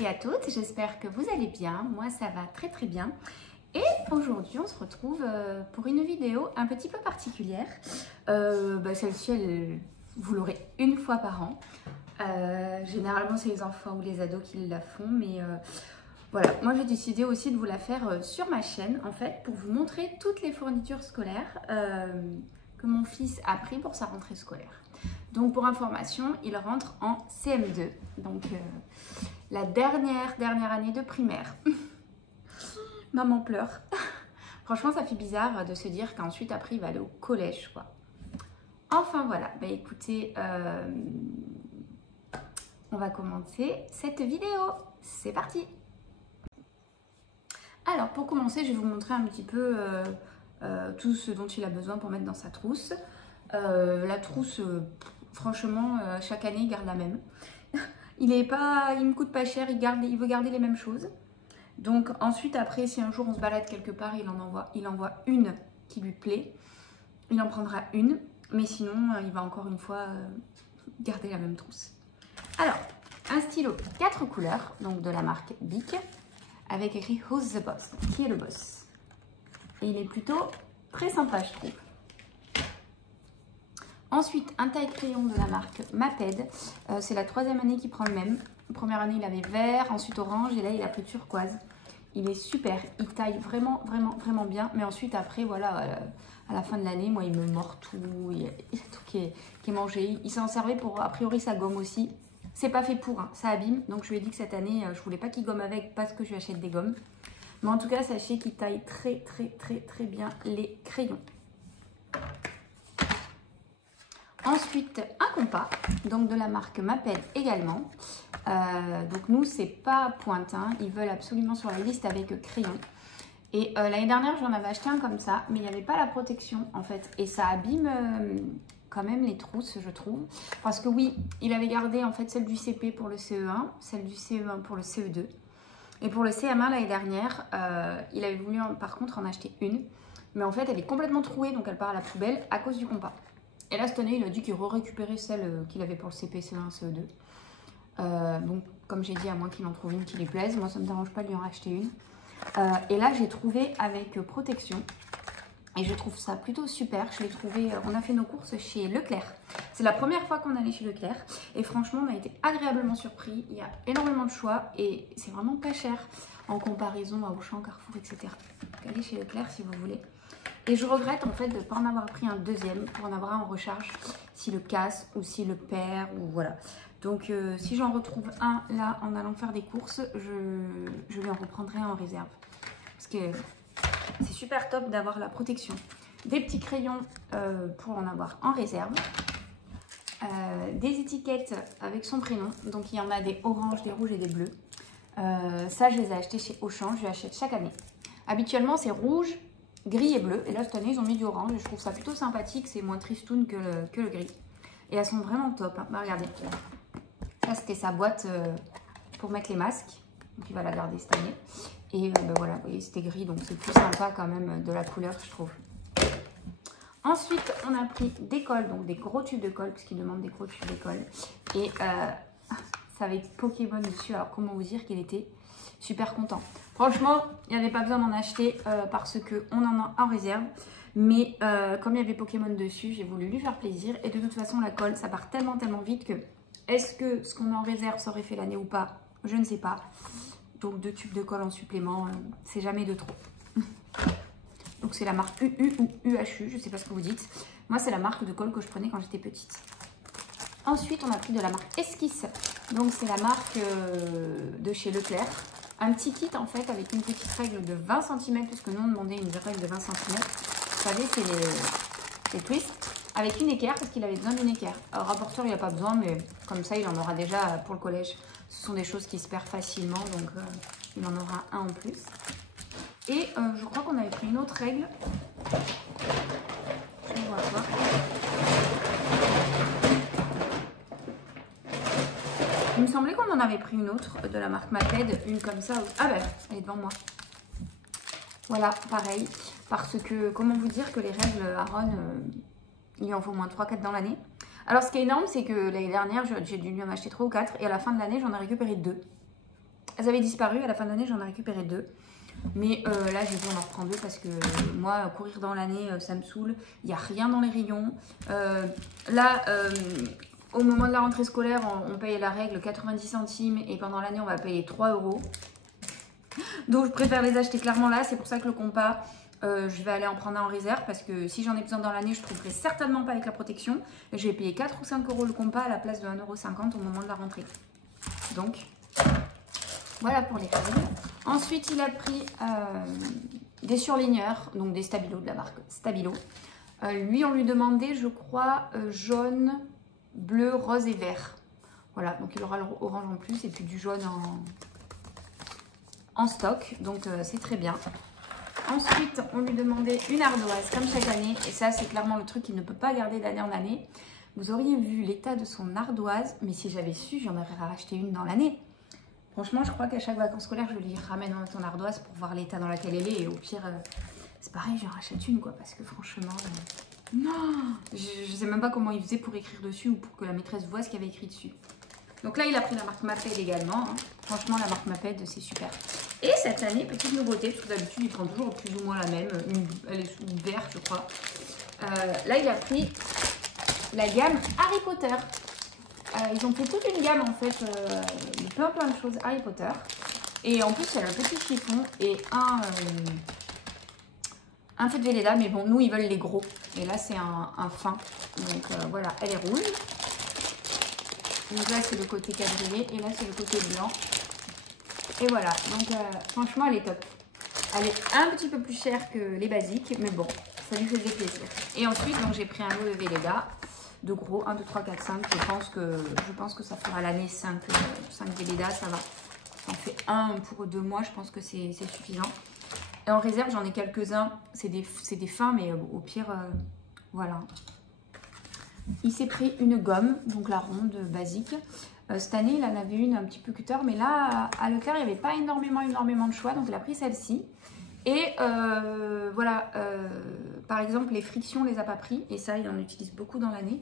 et à toutes, j'espère que vous allez bien, moi ça va très très bien. Et aujourd'hui on se retrouve pour une vidéo un petit peu particulière. Celle-ci, vous l'aurez une fois par an. Généralement c'est les enfants ou les ados qui la font, mais voilà, moi j'ai décidé aussi de vous la faire sur ma chaîne en fait, pour vous montrer toutes les fournitures scolaires que mon fils a pris pour sa rentrée scolaire. Donc pour information, il rentre en CM2, donc la dernière année de primaire. Maman pleure. Franchement, ça fait bizarre de se dire qu'ensuite, après, il va aller au collège, quoi. Enfin, voilà. Bah, écoutez, on va commencer cette vidéo. C'est parti. Alors, pour commencer, je vais vous montrer un petit peu tout ce dont il a besoin pour mettre dans sa trousse. La trousse, franchement, chaque année, il garde la même. Il me coûte pas cher, il veut garder les mêmes choses. Donc ensuite, après, si un jour on se balade quelque part, il envoie une qui lui plaît. Il en prendra une, mais sinon, il va encore une fois garder la même trousse. Alors, un stylo 4 couleurs, donc de la marque Bic, avec écrit Who's the Boss, qui est le boss. Et il est plutôt très sympa, je trouve. Ensuite, un taille-crayon de la marque Maped. C'est la 3e année qu'il prend le même. La première année, il avait vert, ensuite orange, et là, il a pris turquoise. Il est super, il taille vraiment bien. Mais ensuite, après, voilà, à la fin de l'année, moi, il me mord tout. Il y a tout qui est mangé. Il s'en servait pour, a priori, sa gomme aussi. C'est pas fait pour, hein, ça abîme. Donc, je lui ai dit que cette année, je voulais pas qu'il gomme avec parce que je lui achète des gommes. Mais en tout cas, sachez qu'il taille très bien les crayons. Ensuite, un compas, donc de la marque Maped également. Donc nous, c'est pas pointe, hein. Ils veulent absolument sur la liste avec crayon. Et l'année dernière, j'en avais acheté un comme ça, mais il n'y avait pas la protection en fait. Et ça abîme quand même les trousses, je trouve. Parce que oui, il avait gardé en fait celle du CP pour le CE1, celle du CE1 pour le CE2. Et pour le CM1 l'année dernière, il avait voulu par contre en acheter une. Mais en fait, elle est complètement trouée, donc elle part à la poubelle à cause du compas. Et là, cette année, il a dit qu'il récupérait celle qu'il avait pour le CP, CE1, CE2. Donc, comme j'ai dit, à moins qu'il en trouve une qui lui plaise. Moi, ça ne me dérange pas de lui en racheter une. Et là, j'ai trouvé avec protection. Et je trouve ça plutôt super. Je l'ai trouvé, on a fait nos courses chez Leclerc. C'est la première fois qu'on allait chez Leclerc. Et franchement, on a été agréablement surpris. Il y a énormément de choix. Et c'est vraiment pas cher en comparaison à Auchan, Carrefour, etc. Donc, allez chez Leclerc si vous voulez. Et je regrette en fait de ne pas en avoir pris un deuxième pour en avoir un en recharge s'il le casse ou s'il le perd ou voilà. Donc si j'en retrouve un là en allant faire des courses, je lui en reprendrai un en réserve. Parce que c'est super top d'avoir la protection. Des petits crayons pour en avoir en réserve. Des étiquettes avec son prénom. Donc il y en a des oranges, des rouges et des bleus. Ça je les ai achetés chez Auchan, je les achète chaque année. Habituellement c'est rouge, gris et bleu, et là cette année ils ont mis du orange et je trouve ça plutôt sympathique, c'est moins tristoun que le gris et elles sont vraiment top, hein. Bah, regardez, ça c'était sa boîte pour mettre les masques, donc il va la garder cette année et voilà, vous voyez c'était gris donc c'est plus sympa quand même de la couleur je trouve. Ensuite on a pris des cols, donc des gros tubes de colle puisqu'il demande des gros tubes de colle et ça avec Pokémon dessus, alors comment vous dire qu'il était super content. Franchement, il n'y avait pas besoin d'en acheter parce qu'on en a en réserve. Mais comme il y avait Pokémon dessus, j'ai voulu lui faire plaisir. Et de toute façon, la colle, ça part tellement vite que est-ce que ce qu'on a en réserve, ça aurait fait l'année ou pas? Je ne sais pas. Donc 2 tubes de colle en supplément, c'est jamais de trop. Donc c'est la marque UU ou UHU, je ne sais pas ce que vous dites. Moi, c'est la marque de colle que je prenais quand j'étais petite. Ensuite, on a pris de la marque Esquisse. Donc c'est la marque de chez Leclerc. Un petit kit en fait avec une petite règle de 20 cm puisque nous on demandait une règle de 20 cm. Vous savez c'est les twists avec une équerre parce qu'il avait besoin d'une équerre. Alors rapporteur il n'y a pas besoin mais comme ça il en aura déjà pour le collège. Ce sont des choses qui se perdent facilement donc il en aura un en plus. Et je crois qu'on avait pris une autre règle. On va voir. Il me semblait qu'on en avait pris une autre de la marque Maped, une comme ça. Ah ben, elle est devant moi. Voilà, pareil. Parce que, comment vous dire que les règles Aaron, il en faut au moins 3-4 dans l'année. Alors, ce qui est énorme, c'est que l'année dernière, j'ai dû lui en acheter 3 ou 4. Et à la fin de l'année, j'en ai récupéré 2. Elles avaient disparu, à la fin de l'année, j'en ai récupéré 2. Mais là, j'ai dû en reprendre 2 parce que moi, courir dans l'année, ça me saoule. Il n'y a rien dans les rayons. Là, au moment de la rentrée scolaire, on paye la règle 90 centimes et pendant l'année, on va payer 3 €. Donc, je préfère les acheter clairement là. C'est pour ça que le compas, je vais aller en prendre un en réserve parce que si j'en ai besoin dans l'année, je ne trouverai certainement pas avec la protection. Je vais payer 4 ou 5 € le compas à la place de 1,50 € au moment de la rentrée. Donc, voilà pour les règles. Ensuite, il a pris des surligneurs, donc des Stabilo de la marque Stabilo. Lui, on lui demandait, je crois, jaune, bleu, rose et vert. Voilà, donc il aura l'orange en plus et puis du jaune en stock. Donc, c'est très bien. Ensuite, on lui demandait une ardoise, comme chaque année. Et ça, c'est clairement le truc qu'il ne peut pas garder d'année en année. Vous auriez vu l'état de son ardoise. Mais si j'avais su, j'en aurais racheté une dans l'année. Franchement, je crois qu'à chaque vacances scolaires, je lui ramène son ardoise pour voir l'état dans lequel elle est. Et au pire, c'est pareil, j'en rachète une, quoi. Parce que franchement, non, je sais même pas comment il faisait pour écrire dessus ou pour que la maîtresse voit ce qu'il y avait écrit dessus. Donc là, il a pris la marque Maped également. Hein. Franchement, la marque Maped, c'est super. Et cette année, petite nouveauté, parce que d'habitude, il prend toujours plus ou moins la même. Elle est sous vert, je crois. Là, il a pris la gamme Harry Potter. Ils ont fait toute une gamme, en fait, de plein de choses Harry Potter. Et en plus, il y a le petit chiffon et un feu de Velleda. Mais bon, nous, ils veulent les gros. Et là, c'est un fin. Donc voilà, elle est rouge. Donc là, c'est le côté quadrillé et là, c'est le côté blanc. Et voilà, donc franchement, elle est top. Elle est un petit peu plus chère que les basiques, mais bon, ça lui faisait plaisir. Et ensuite, donc j'ai pris un lot de Velleda, de gros, 1, 2, 3, 4, 5. Je pense que ça fera l'année 5 Velleda, ça va. Ça en fait un pour 2 mois, je pense que c'est suffisant. Et en réserve, j'en ai quelques-uns. C'est des fins, mais au pire, voilà. Il s'est pris une gomme, donc la ronde basique. Cette année, il en avait une un petit peu cutter, mais là, à Leclerc, il n'y avait pas énormément de choix, donc il a pris celle-ci. Et voilà, par exemple, les frictions, les a pas pris, et ça, il en utilise beaucoup dans l'année.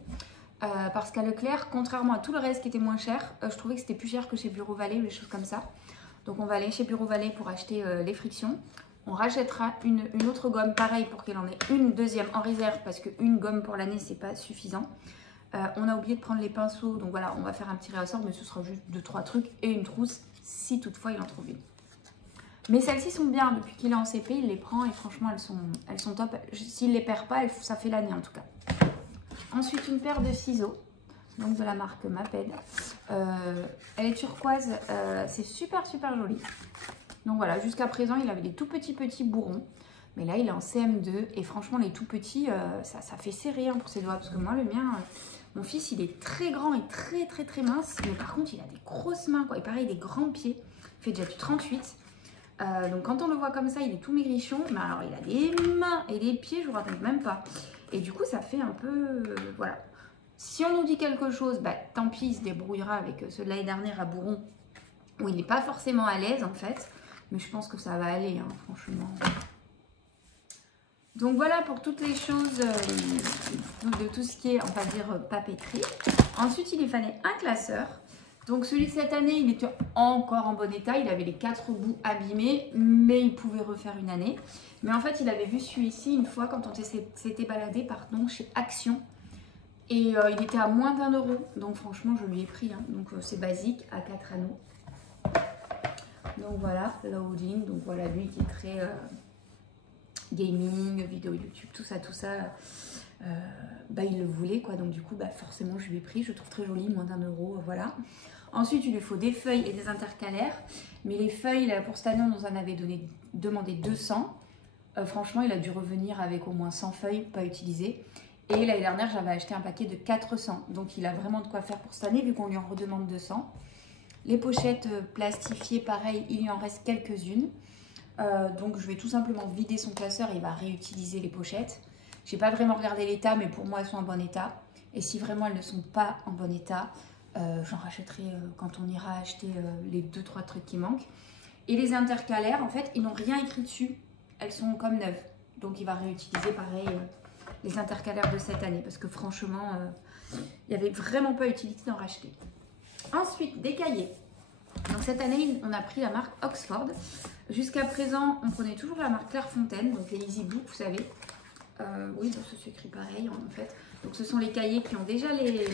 Parce qu'à Leclerc, contrairement à tout le reste qui était moins cher, je trouvais que c'était plus cher que chez Bureau Vallée ou les choses comme ça. Donc on va aller chez Bureau Vallée pour acheter les frictions. On rachètera une autre gomme, pareil, pour qu'il en ait une deuxième en réserve, parce qu'une gomme pour l'année, c'est pas suffisant. On a oublié de prendre les pinceaux, donc voilà, on va faire un petit réassort, mais ce sera juste 2-3 trucs et une trousse, si toutefois il en trouve une. Mais celles-ci sont bien, depuis qu'il est en CP, il les prend et franchement, elles sont top. S'il les perd pas, ça fait l'année en tout cas. Ensuite, une paire de ciseaux, donc de la marque Maped. Elle est turquoise, c'est super joli. Donc voilà, jusqu'à présent, il avait des tout petits bourrons. Mais là, il est en CM2 et franchement, les tout petits, ça fait serrer hein, pour ses doigts. Parce que moi, le mien, mon fils, il est très grand et très mince. Mais par contre, il a des grosses mains, quoi. Et pareil, des grands pieds. Il fait déjà du 38. Donc quand on le voit comme ça, il est tout maigrichon. Mais alors, il a des mains et des pieds, je vous raconte même pas. Et du coup, ça fait un peu... voilà. Si on nous dit quelque chose, bah, tant pis, il se débrouillera avec ceux de l'année dernière à Bourron. Où il n'est pas forcément à l'aise, en fait. Mais je pense que ça va aller, hein, franchement. Donc voilà pour toutes les choses de tout ce qui est, on va dire, papeterie. Ensuite, il lui fallait un classeur. Donc celui de cette année, il était encore en bon état. Il avait les 4 bouts abîmés, mais il pouvait refaire une année. Mais en fait, il avait vu celui-ci une fois quand on s'était baladé chez Action. Et il était à moins d'1 €. Donc franchement, je lui ai pris. Hein. Donc c'est basique, à 4 anneaux. Donc voilà, loading. Donc voilà, lui qui est très gaming, vidéo YouTube, tout ça. Bah, il le voulait quoi. Donc du coup, bah, forcément, je lui ai pris. Je trouve très joli, moins d'1 €. Voilà. Ensuite, il lui faut des feuilles et des intercalaires. Mais les feuilles, là, pour cette année, on nous en avait demandé 200. Franchement, il a dû revenir avec au moins 100 feuilles pas utilisées. Et l'année dernière, j'avais acheté un paquet de 400. Donc, il a vraiment de quoi faire pour cette année, vu qu'on lui en redemande 200. Les pochettes plastifiées, pareil, il y en reste quelques-unes. Donc, je vais tout simplement vider son classeur et il va réutiliser les pochettes. Je n'ai pas vraiment regardé l'état, mais pour moi, elles sont en bon état. Et si vraiment elles ne sont pas en bon état, j'en rachèterai quand on ira acheter les 2-3 trucs qui manquent. Et les intercalaires, en fait, ils n'ont rien écrit dessus. Elles sont comme neuves. Donc, il va réutiliser, pareil, les intercalaires de cette année. Parce que franchement, il n'y avait vraiment pas utilité d'en racheter. Ensuite, des cahiers. Donc cette année, on a pris la marque Oxford. Jusqu'à présent, on prenait toujours la marque Clairefontaine, donc les Easy Book, vous savez. Oui, ça s'écrit pareil en fait. Donc ce sont les cahiers qui ont déjà les...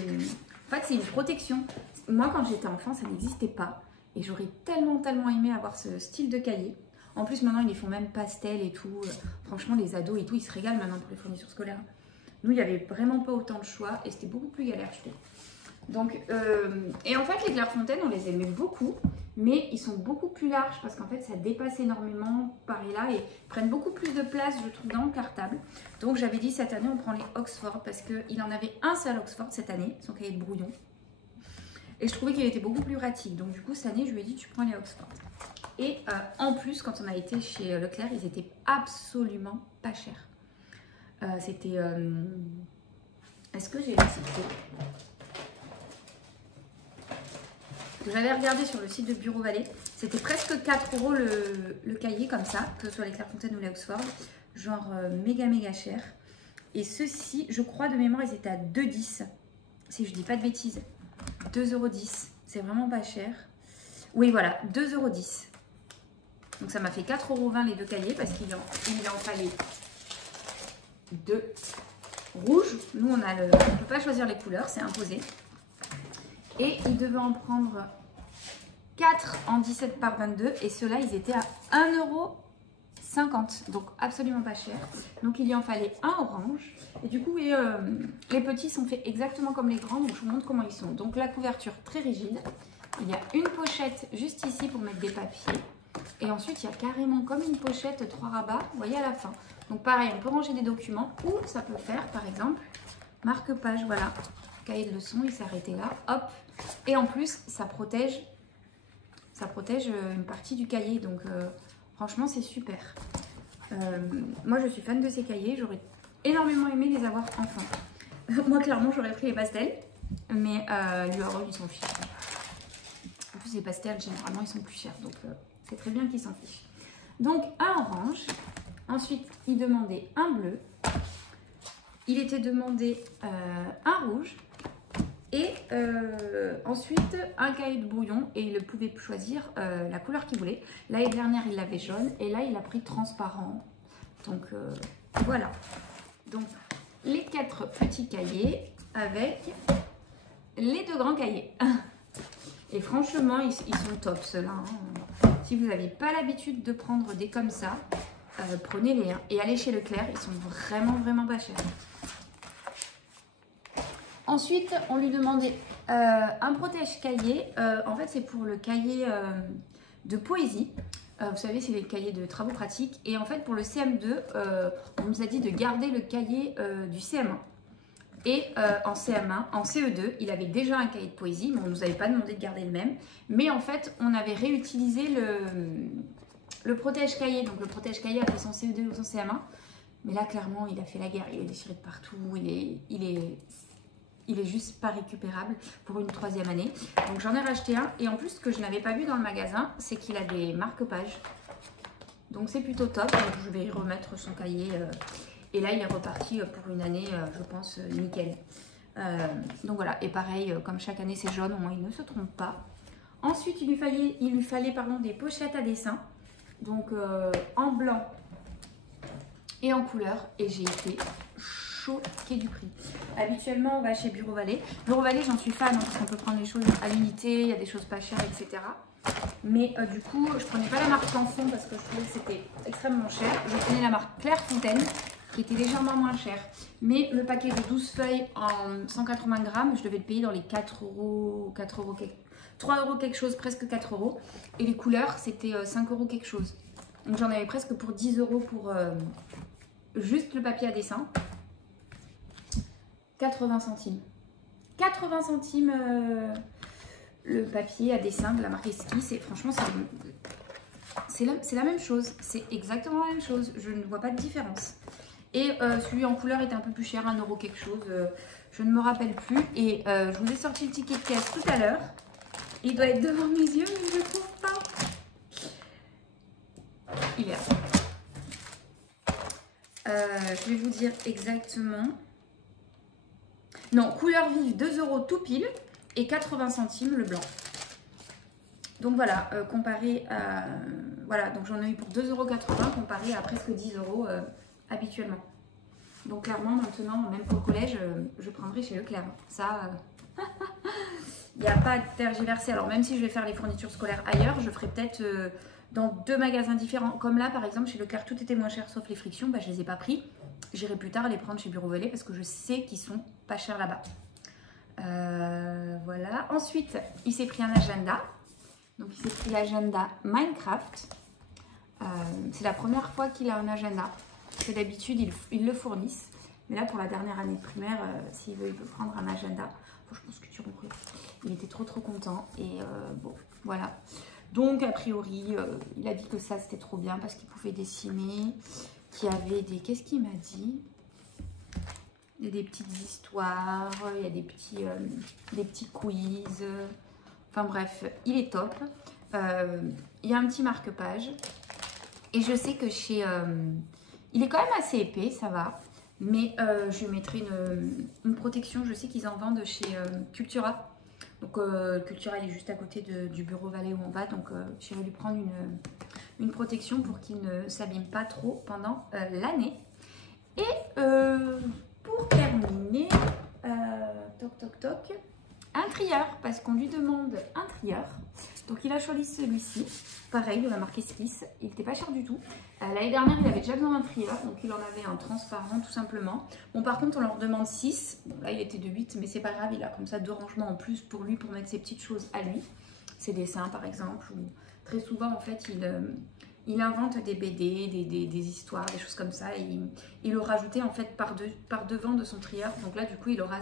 En fait, c'est une protection. Moi, quand j'étais enfant, ça n'existait pas. Et j'aurais tellement aimé avoir ce style de cahier. En plus, maintenant, ils les font même pastel et tout. Franchement, les ados et tout, ils se régalent maintenant pour les fournitures scolaires. Nous, il n'y avait vraiment pas autant de choix et c'était beaucoup plus galère, je trouve. Donc, et en fait, les Clairefontaine, on les aimait beaucoup, mais ils sont beaucoup plus larges parce qu'en fait, ça dépasse énormément par et là et prennent beaucoup plus de place, je trouve, dans le cartable. Donc, j'avais dit cette année, on prend les Oxford parce qu'il en avait un seul Oxford cette année, son cahier de brouillon. Et je trouvais qu'il était beaucoup plus pratique. Donc, du coup, cette année, je lui ai dit, tu prends les Oxford. Et en plus, quand on a été chez Leclerc, ils étaient absolument pas chers. C'était... Est-ce que j'ai le site? J'avais regardé sur le site de Bureau Vallée, c'était presque 4 € le cahier comme ça, que ce soit les Clairefontaine ou les Oxford, genre méga cher. Et ceux-ci, je crois de mémoire, ils étaient à 2,10 €, si je dis pas de bêtises. 2,10 €, c'est vraiment pas cher. Oui voilà, 2,10 €. Donc ça m'a fait 4,20 € les deux cahiers parce qu'il en fallait deux rouges. Nous on ne peut pas choisir les couleurs, c'est imposé. Et il devait en prendre 4 en 17 par 22 et ceux-là ils étaient à 1,50 €, donc absolument pas cher. Donc il y en fallait un orange et du coup les petits sont faits exactement comme les grands, donc je vous montre comment ils sont. Donc la couverture très rigide, il y a une pochette juste ici pour mettre des papiers et ensuite il y a carrément comme une pochette 3 rabats, vous voyez à la fin. Donc pareil, on peut ranger des documents ou ça peut faire par exemple marque-page, voilà. Cahier de leçon, il s'est arrêté là, hop. Et en plus, ça protège une partie du cahier, donc franchement, c'est super. Moi, je suis fan de ces cahiers, j'aurais énormément aimé les avoir enfant. Moi, clairement, j'aurais pris les pastels, mais lui, alors, ils s'en fichent. En plus, les pastels, généralement, ils sont plus chers, donc c'est très bien qu'ils s'en fichent. Donc, un orange. Ensuite, il demandait un bleu. Il était demandé un rouge. Et ensuite, un cahier de brouillon et il pouvait choisir la couleur qu'il voulait. L'année dernière, il l'avait jaune et là, il a pris transparent. Donc, voilà. Donc, les 4 petits cahiers avec les 2 grands cahiers. Et franchement, ils sont top, ceux-là. Hein. Si vous n'avez pas l'habitude de prendre des comme ça, prenez-les. Hein. Et allez chez Leclerc, ils sont vraiment pas chers. Ensuite, on lui demandait un protège-cahier. En fait, c'est pour le cahier de poésie. Vous savez, c'est les cahiers de travaux pratiques. Et en fait, pour le CM2, on nous a dit de garder le cahier du CM1. Et en CM1, en CE2, il avait déjà un cahier de poésie, mais on ne nous avait pas demandé de garder le même. Mais en fait, on avait réutilisé le protège-cahier. Donc, le protège-cahier a fait son CE2 ou son CM1. Mais là, clairement, il a fait la guerre. Il est déchiré de partout. Il est juste pas récupérable pour une 3e année. Donc j'en ai racheté un. Et en plus, ce que je n'avais pas vu dans le magasin, c'est qu'il a des marque-pages. Donc c'est plutôt top. Donc je vais remettre son cahier. Et là, il est reparti pour une année, je pense, nickel. Donc voilà. Et pareil, comme chaque année, c'est jaune. Au moins, il ne se trompe pas. Ensuite, il lui fallait des pochettes à dessin. Donc en blanc et en couleur. Et j'ai été choquée du prix. Habituellement, on va chez Bureau Vallée. Bureau Vallée, j'en suis fan, hein, parce qu'on peut prendre les choses à l'unité, il y a des choses pas chères, etc. Mais du coup, je prenais pas la marque Canson parce que je trouvais que c'était extrêmement cher. Je prenais la marque Clairefontaine, qui était légèrement moins chère. Mais le paquet de 12 feuilles en 180 grammes, je devais le payer dans les 4 €, 3 € quelque chose, presque 4 €. Et les couleurs, c'était 5 € quelque chose. Donc j'en avais presque pour 10 € pour juste le papier à dessin. 80 centimes. 80 centimes le papier à dessin de la marque Esquisse. Et franchement, c'est la même chose. C'est exactement la même chose. Je ne vois pas de différence. Et celui en couleur était un peu plus cher, 1 € quelque chose. Je ne me rappelle plus. Et je vous ai sorti le ticket de caisse tout à l'heure. Il doit être devant mes yeux, mais je ne le trouve pas. Il est là. Je vais vous dire exactement. Non, couleur vive, 2 € tout pile et 80 centimes le blanc. Donc voilà, comparé à... Voilà, donc j'en ai eu pour 2,80 € comparé à presque 10 € habituellement. Donc clairement, maintenant, même pour le collège, je prendrai chez Leclerc. Ça, il n'y a pas de tergiversé. Alors même si je vais faire les fournitures scolaires ailleurs, je ferai peut-être dans 2 magasins différents. Comme là, par exemple, chez Leclerc, tout était moins cher sauf les frictions. Bah, je ne les ai pas pris. J'irai plus tard les prendre chez Bureau Vallée parce que je sais qu'ils sont pas chers là-bas. Voilà. Ensuite, il s'est pris un agenda. Donc il s'est pris l'agenda Minecraft. C'est la première fois qu'il a un agenda. Parce que d'habitude, ils le fournissent. Mais là, pour la dernière année de primaire, s'il veut, il peut prendre un agenda. Bon, je pense que tu comprends. Il était trop content. Et bon, voilà. Donc, a priori, il a dit que ça, c'était trop bien parce qu'il pouvait dessiner. Qu'il y avait des... Qu'est-ce qu'il m'a dit? Il y a des petites histoires. Il y a des petits quiz. Enfin bref, il est top. Il y a un petit marque-page. Et je sais que chez... il est quand même assez épais, ça va. Mais je lui mettrai une protection. Je sais qu'ils en vendent chez Cultura. Donc Cultura, il est juste à côté du Bureau Vallée où on va. Donc je vais lui prendre une protection pour qu'il ne s'abîme pas trop pendant l'année. Et pour terminer, toc toc toc, un trieur, parce qu'on lui demande un trieur. Donc il a choisi celui-ci, pareil, de la marque Esquisse. Il n'était pas cher du tout. L'année dernière, il avait déjà besoin d'un trieur, donc il en avait un transparent tout simplement. Bon, par contre, on leur demande 6. Bon, là, il était de 8, mais c'est pas grave, il a comme ça 2 rangements en plus pour lui, pour mettre ses petites choses à lui. Ses dessins, par exemple, ou très souvent, en fait, il invente des BD, des histoires, des choses comme ça. Et il le rajoutait, en fait, par devant de son trieur. Donc là, du coup, il aura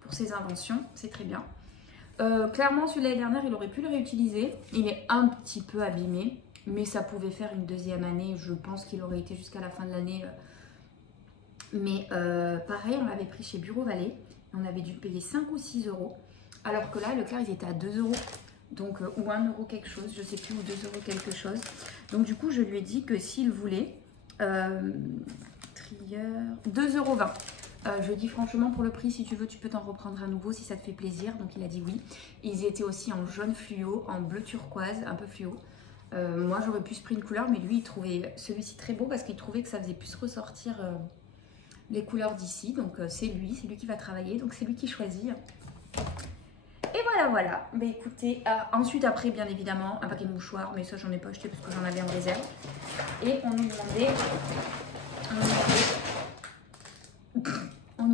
pour ses inventions, c'est très bien. Clairement, celui de l'année dernière, il aurait pu le réutiliser. Il est un petit peu abîmé, mais ça pouvait faire une deuxième année. Je pense qu'il aurait été jusqu'à la fin de l'année. Mais pareil, on l'avait pris chez Bureau Vallée. On avait dû payer 5 ou 6 €. Alors que là, Leclerc, ils étaient à 2 €. Donc, ou 1 € quelque chose, je sais plus, ou 2 € quelque chose. Donc, du coup, je lui ai dit que s'il voulait, trieur, 2,20 €. Je lui ai dit franchement, pour le prix, si tu veux, tu peux t'en reprendre à nouveau si ça te fait plaisir. Donc il a dit oui. Ils étaient aussi en jaune fluo, en bleu turquoise, un peu fluo. Moi, j'aurais pu se prendre une couleur, mais lui, il trouvait celui-ci très beau parce qu'il trouvait que ça faisait plus ressortir les couleurs d'ici. Donc c'est lui qui va travailler, donc c'est lui qui choisit. Et voilà. Mais écoutez, ensuite, après, bien évidemment, un paquet de mouchoirs, mais ça, j'en ai pas acheté parce que j'en avais en réserve. Et on nous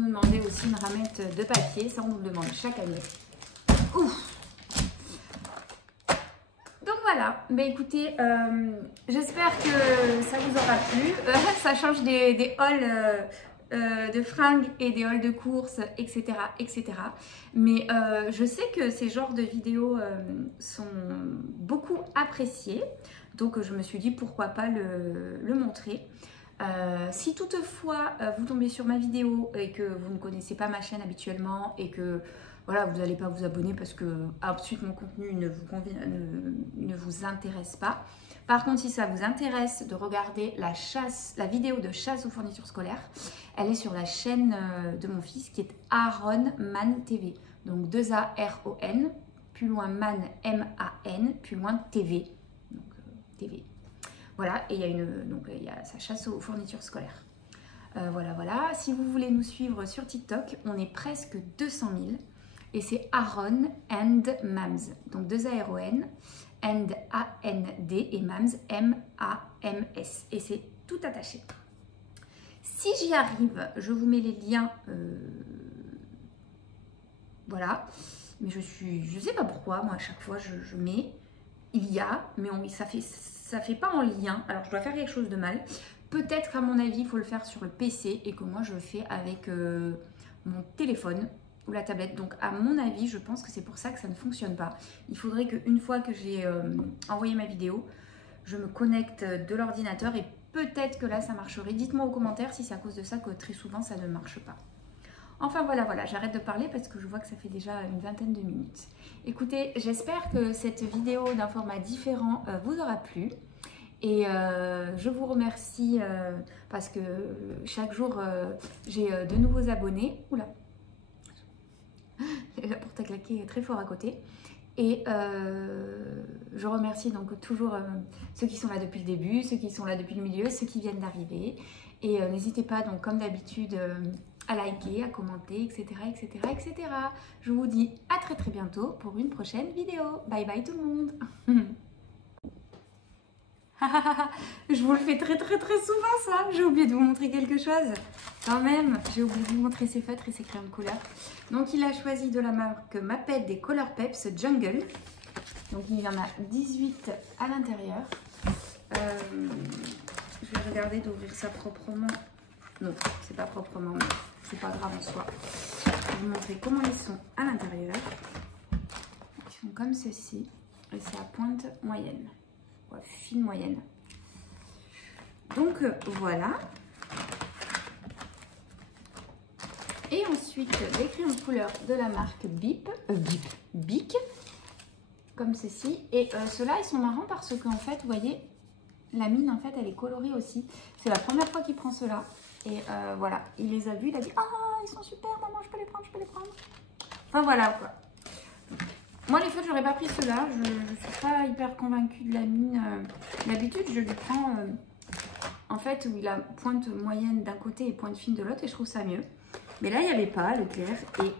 demandait aussi une ramette de papier. Ça, on nous le demande chaque année. Ouf! Donc voilà. Mais écoutez, j'espère que ça vous aura plu. Ça change des hauls de fringues et des hauls de courses, etc. Mais je sais que ces genres de vidéos sont beaucoup appréciés. Donc je me suis dit pourquoi pas le montrer. Si toutefois vous tombez sur ma vidéo et que vous ne connaissez pas ma chaîne habituellement et que voilà, vous n'allez pas vous abonner parce que ensuite mon contenu ne vous intéresse pas. Par contre, si ça vous intéresse de regarder la vidéo de chasse aux fournitures scolaires, elle est sur la chaîne de mon fils qui est Aaron Man TV. Donc 2 A-R-O-N, plus loin Man, M-A-N, plus loin TV. Donc TV. Voilà, et il y a sa chasse aux fournitures scolaires. Voilà. Si vous voulez nous suivre sur TikTok, on est presque 200 000. Et c'est Aaron and Mams. Donc 2 A-R-O-N, and A-N-D et Mams, M-A-M-S. Et c'est tout attaché. Si j'y arrive, je vous mets les liens. Voilà. Mais je sais pas pourquoi, moi à chaque fois je mets, il y a, mais ça fait pas en lien. Alors je dois faire quelque chose de mal. Peut-être à mon avis il faut le faire sur le PC et que moi je le fais avec mon téléphone ou la tablette. Donc à mon avis je pense que c'est pour ça que ça ne fonctionne pas. Il faudrait qu'une fois que j'ai envoyé ma vidéo, je me connecte de l'ordinateur et peut-être que là ça marcherait. Dites-moi aux commentaires si c'est à cause de ça que très souvent ça ne marche pas. Enfin voilà, j'arrête de parler parce que je vois que ça fait déjà une vingtaine de minutes. Écoutez, j'espère que cette vidéo d'un format différent vous aura plu. Et je vous remercie parce que chaque jour j'ai de nouveaux abonnés. Oula, la porte a claqué très fort à côté. Et je remercie donc toujours ceux qui sont là depuis le début, ceux qui sont là depuis le milieu, ceux qui viennent d'arriver. Et n'hésitez pas, donc comme d'habitude, à liker, à commenter, etc., etc., etc. Je vous dis à très très bientôt pour une prochaine vidéo. Bye bye tout le monde. Je vous le fais très souvent ça. J'ai oublié de vous montrer quelque chose. Quand même, j'ai oublié de vous montrer ses feutres et ses crayons de couleur. Donc il a choisi de la marque Maped des Color Peps Jungle. Donc il y en a 18 à l'intérieur. Je vais regarder d'ouvrir ça proprement. Non, c'est pas proprement, mais c'est pas grave en soi. Je vais vous montrer comment ils sont à l'intérieur. Ils sont comme ceci. Et c'est à pointe moyenne. Ouais, fine moyenne. Donc voilà. Et ensuite, les crayons de couleur de la marque Bic. Comme ceci. Et ceux-là, ils sont marrants parce qu'en fait, vous voyez, la mine, en fait, elle est colorée aussi. C'est la première fois qu'il prend ceux-là. Et voilà, il les a vus, il a dit « Ah, ils sont super, maman, je peux les prendre, je peux les prendre. » Enfin, voilà, quoi. Moi, les feutres, j'aurais pas pris ceux-là. Je suis pas hyper convaincue de la mine. D'habitude, je lui prends, en fait, où il a pointe moyenne d'un côté et pointe fine de l'autre. Et je trouve ça mieux. Mais là, il n'y avait pas, le clair. Et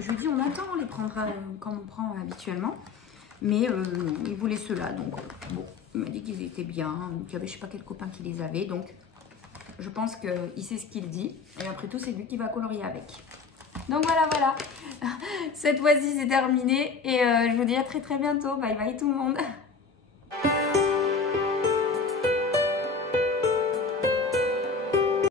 je lui dis, on attend, on les prendra quand on prend habituellement. Mais il voulait ceux-là. Donc, bon, il m'a dit qu'ils étaient bien. Qu'il y avait, je sais pas quel copain qui les avait. Donc, je pense qu'il sait ce qu'il dit. Et après tout, c'est lui qui va colorier avec. Donc voilà. Cette fois-ci, c'est terminé. Et je vous dis à très bientôt. Bye bye tout le monde.